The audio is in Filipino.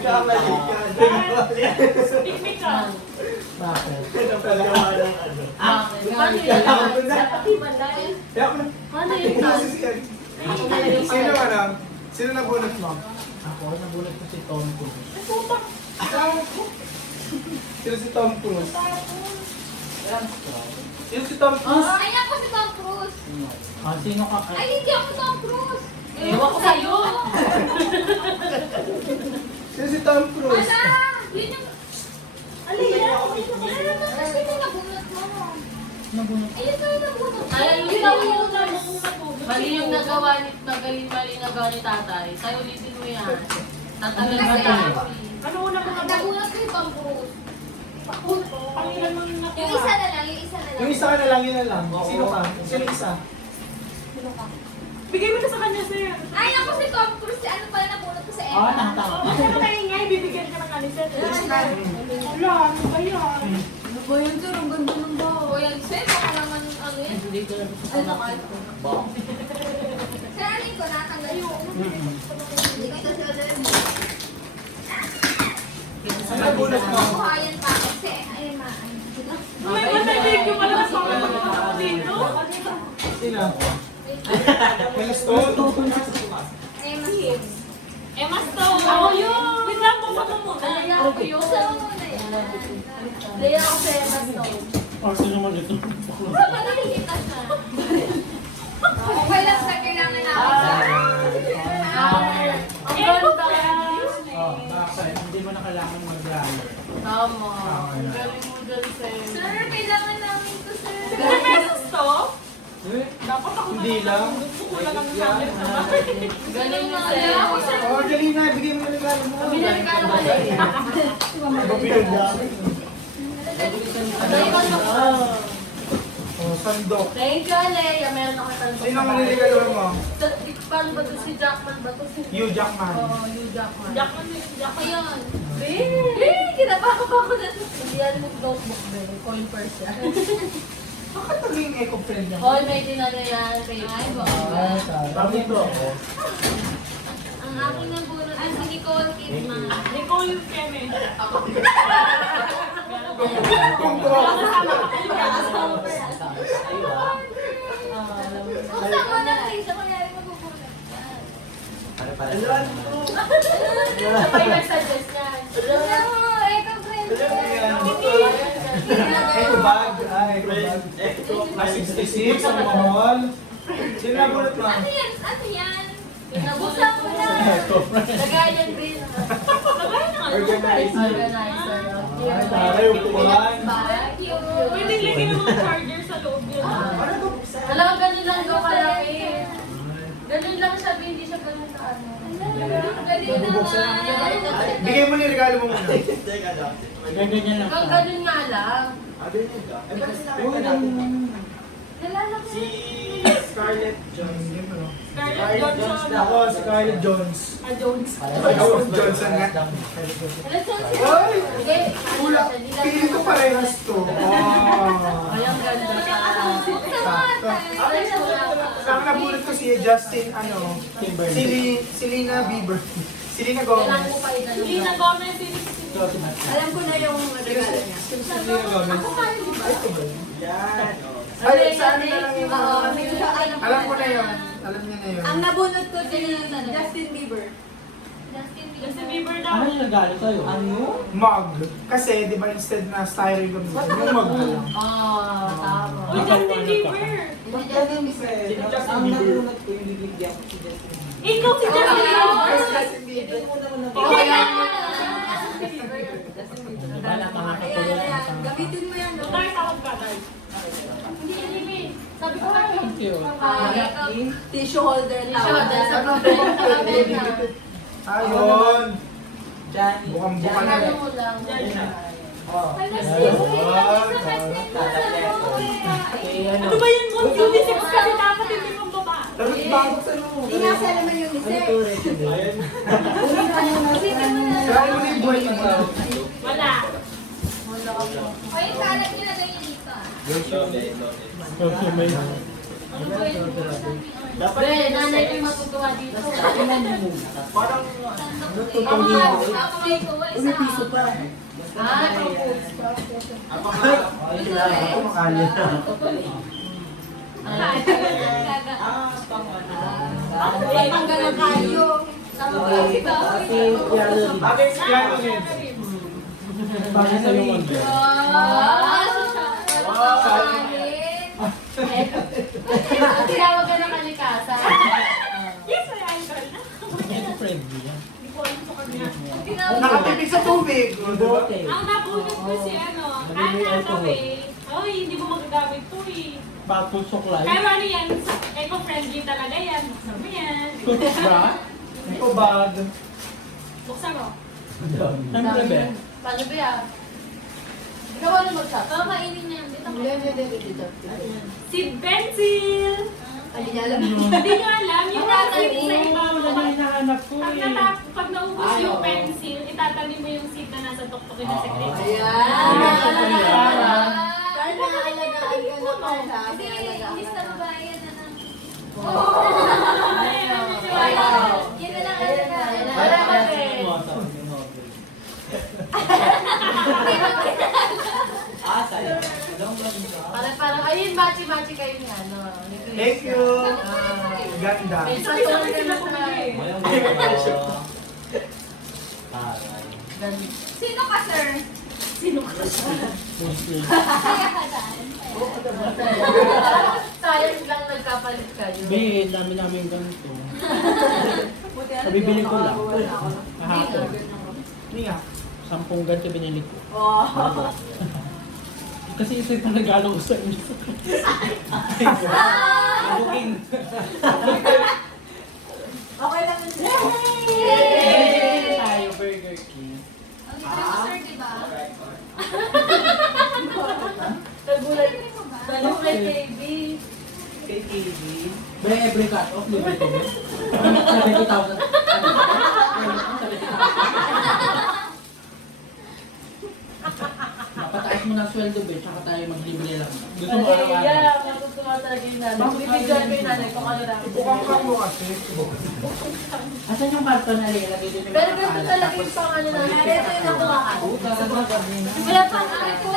Nagkamali ka. Piknik ka. Bakit? Napagawa ng ano. Paano yun? Paano yun? Sino ano? Sino nabunot mo? Ako, nabulat ko si Tom Cruise. Sino si Tom Cruise? Sino si Tom Cruise? Ay, ako si Tom Cruise. Ah, sino ka? Ay, hindi ako Tom Cruise. Ewan ko sa'yo. Sino si Tom Cruise? Ala! Yun yung... Aliyah. Ano ba kasi yung nabunot mo? Nabunot. Ayun pa yung nabunot mo. Ay, ayun daw yung natulog. Mali yung nagawa ni mali nagawa ni tatay. Tayo ulitin mo yan. Tatagal Kasi ka yan. Ano una mo na ba? nabunot ko yung Tom Cruise. Pangilan mo yung Yung isa na lang, yung isa na lang. Yung isa ka na lang, yun na lang. Sino ka? Sino isa? Sino ka? Bigay mo na sa kanya, sir. Ay, ako si Tom Cruise. Ano pala nabunot ko sa Emma? Ah, nakatawa. Kasi mo tayo nga, ibibigyan ka ng alis. Wala, ano ba yan? Ano ba yun, sir? Ang ganda ng baho. O yan, sir, baka naman ano yan. Hindi ko lang Ay, nakal. Sir, alin ko, natanggal yung... Hindi ko ito sila dyan. Sino nabunot mo? Buhayan pa kasi. Ay, ma. May matay yung pala sa mga dito. Sino? Kaya Stone? Ay, ma. Emma Stone. Ako yun. Wait lang, buksan mo muna. Ay, ako yun. Sa muna yan. Dahil ako sa Emma Stone. Oh, sino man ito? Sa ba nakikita siya? Okay lang sa kailangan namin siya. Ang ganda. Oh, bakit? Hindi mo na kailangan mag-drive. Tama. Ang galing mo dyan, sir. Sir, kailangan namin to, sir. May pesos to? Eh, Dapat ako Hindi lang. Gusto ko lang ang sabi. Galing mo, Ay, sir. ako, sir. Oh, dali na. Bigay mo na regalo mo. Binarikalo ka na eh. Mabinod na. Oh, sandok. Thank you, Alea. Meron ako talbog. Sino ang niliregalo mo? Paano ba to? Si Jackman ba to? Hugh Jackman. Oo, Hugh Jackman. Jackman, Ako yun. Eh, kinabahan pa ako na. Hindi yan yung notebook ba? Coin purse yan. Bakit naging eco-friend niya? Hoy, may tinano yan. Baby. Ay, ba? Bakit ito ako? Ang aking nabunot ay si Nicole Kidman. Nicole Keme. Kung tuwa ko. Kung saan mo na rin siya, kunyari magbubunot ka. May nag-suggest yan. Alam mo, eco-friend. Eco bag. Eco bag. 66 ang mall. Sino nabunot mo? Ano yan? Ano yan? Pinabuksan mo na. Lagayan din. Organizer. Organizer. Ay, taray, upuan. Pwede lagyan ng mga charger sa loob yun. Alam mo, ganun lang daw kalaki. Ganun lang siya, hindi siya ganun ka ano. Pwede naman. Bigay mo ni regalo mo muna. Ganyan lang. Hanggang ganun nga lang. Nalalaki. Si Scarlett Johansson. Scarlett Johansson. Ako, si Scarlett Jones. Jones. Ako, Johnson nga. Alam mo siya. Hoy! Sige, Wala. Pili ko parehas to. Oh. ay, ang ganda ka. Saan nabunot ko si Justin, Selena Bieber. Selena Kailangan Gomez. ko pa i-ganun. Hindi na Gomez. Alam ko na yung regalo niya. Selena Gomez. Yan. Ay, sa ano na lang yung... Alam Alam ko na yun. Alam niya na yun. Ang nabunot ko din Justin Bieber. Justin Bieber daw. Ano yung regalo sa'yo? Mug. Kasi, di ba, instead na styrofoam gamitin, yung mug na lang. Ah, tama. Oh, Justin Bieber. Justin Bieber. Ikaw si Justin Bieber. Justin Bieber. Okay lang. Diba nakakatulong ka sa... Gamitin mo yan. Tay, tawag ka, Tay. Hindi, hindi. Sabi ko na Thank you. Tissue holder Shoulder sa kabel na. Ayun. Bukang-buka na. Ano mo lang. Ano ba yan, Mon? Unisex kasi dapat hindi pang baba. Tapos bago sa Hindi nga siya naman yung unisex. Ayun. Isipin mo na. Try mo na yung boy mo. Wala. O yung kalat nilagay niya dito. Ano ba yun? Dapat Well, nanay ko yung matutuwa dito. parang May piso pa. Ah, propose. Ay, hanggang kayo. Bakit si Claro din? Bakit sa yung one bed? Tinawag ka ng kalikasan. Yes, may idol. Ito friendly yan. Hindi ko alam sa kanya. Nakatipid sa tubig. Bote. Ang nabunod ko si ano, Hathaway. Oy, hindi mo magagamit to eh. Batul suklay. Pero ano yan, eco-friendly talaga yan. Buksan mo yan. Bra? Ito bag. Buksan mo. Siyempre be. Paano ba yan? Ikaw ano mag-shop? Kakainin niya. Dito mo. Si Benzil. Hindi niya alam. Hindi nyo alam, yung nasa Oo, sa ibang wala na hinahanap ko Pag, eh. pag naubos yung pencil, itatanim mo yung seed na nasa tuktukin na secret. Dahil naaalagaan ka na pala. Kasi imbis na babae yan na lang. Yan na lang alagaan. Wala ka eh. Parang, ayun, matchy-matchy kayo niya, no? Thank you. Ganda. May satuan ka na sa... Sino ka, sir? Kaya ka daan. Sayang lang nagkapalit kayo. Be, dami namin ganito. Bibili ko lang. Kahapon. Hindi nga. 10 ganito binili ko. Wow. Kasi ito yung panagalo ko sa inyo. Booking. Okay lang yun, sir. Yay! Tayo, Burger King. Ang libre mo, sir, di ba? Nagulat. Tanong kay KB. KKV. Be, every cut off, libre ko. 70,000. Napataas mo ng sweldo, be, tsaka tayo maglibre lang. Gusto mo araw-araw. Yeah, matutuwa talaga yung nanay. Bibigyan ko yung nanay ko kano lang. Bukang ka mo kasi. Asan yung karton na ilagay dito yung Pero ganito talaga yung pang ano namin. Ito yung nakuha ka. Oo, talaga, gabi na. Wala pa ang ko.